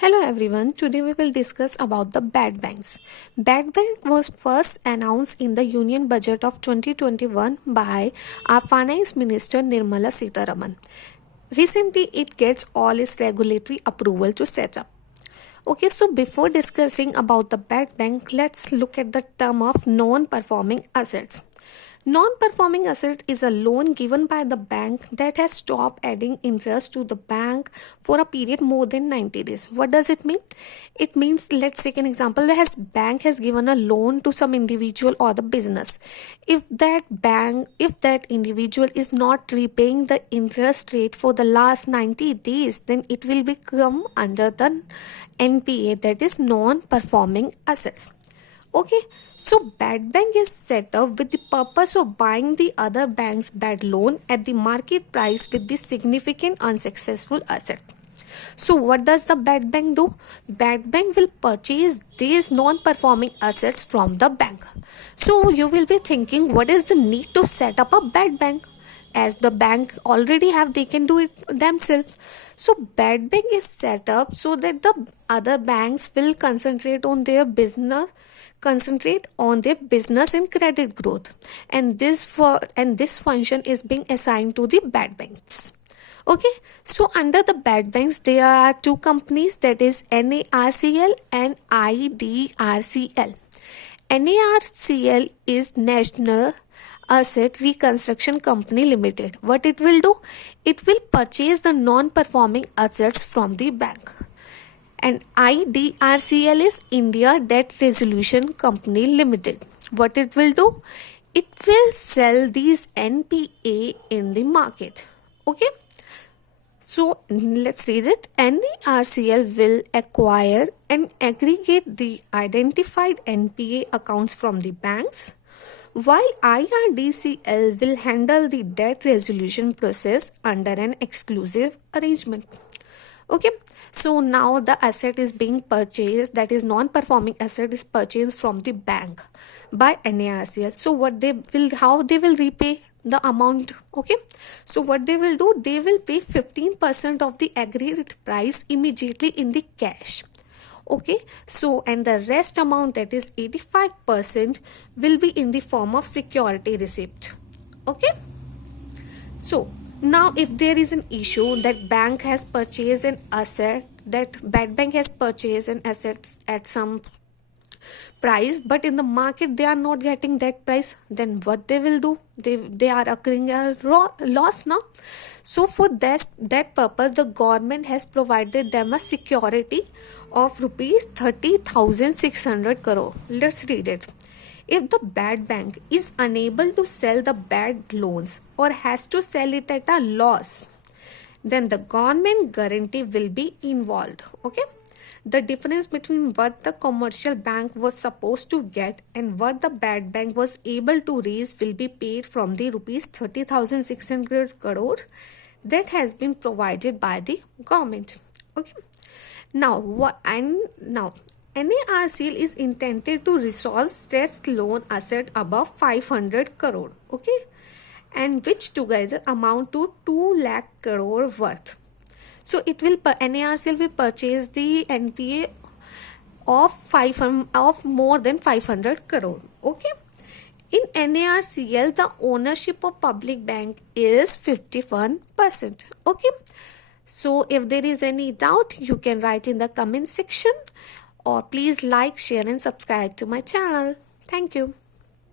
Hello everyone, today we will discuss about the bad banks. Bad bank was first announced in the Union Budget of 2021 by our Finance Minister Nirmala Sitharaman. Recently, it gets all its regulatory approval to set up. Okay, so before discussing about the bad bank, let's look at the term of non-performing assets. Non-performing asset is a loan given by the bank that has stopped adding interest to the bank for a period more than 90 days. What does it mean? It means, let's take an example, where bank has given a loan to some individual or the business. If that individual is not repaying the interest rate for the last 90 days, then it will become under the NPA, that is non-performing assets. Okay, so bad bank is set up with the purpose of buying the other bank's bad loan at the market price with the significant unsuccessful asset. So what does the bad bank do? Bad bank will purchase these non-performing assets from the bank. So you will be thinking, what is the need to set up a bad bank? As the bank already have, they can do it themselves. So bad bank is set up so that the other banks will concentrate on their business and credit growth, and this function is being assigned to the bad banks. Okay, so under the bad banks there are two companies, that is NARCL and IDRCL. NARCL is National Asset Reconstruction Company Limited. What it will do? It will purchase the non-performing assets from the bank. And IDRCL is India Debt Resolution Company Limited. What it will do? It will sell these NPA in the market. Okay. So let's read it. NARCL will acquire and aggregate the identified NPA accounts from the banks, while IRDCL will handle the debt resolution process under an exclusive arrangement. Okay, so now the asset is being purchased, that is non-performing asset is purchased from the bank by NARCL. So how they will repay the amount? Okay, so what they will do, they will pay 15% of the aggregate price immediately in the cash. Okay, so and the rest amount, that is 85%, will be in the form of security receipt. Okay, so now if there is an issue that bank has purchased an asset, that bad bank has purchased an asset at some price, but in the market they are not getting that price, then what they will do? They are accruing a loss now. So for that purpose, the government has provided them a security of rupees 30,600 crore. Let's read it. If the bad bank is unable to sell the bad loans or has to sell it at a loss, then the government guarantee will be involved. Okay, the difference between what the commercial bank was supposed to get and what the bad bank was able to raise will be paid from the rupees 30,600 crore that has been provided by the government. Okay, now NARCL is intended to resolve stressed loan asset above 500 crore. Okay, and which together amount to 2 lakh crore worth. So it will NARCL will purchase the NPA of more than 500 crore. Okay, in NARCL the ownership of public bank is 51%. Okay, so if there is any doubt, you can write in the comment section, or please like, share and subscribe to my channel. Thank you.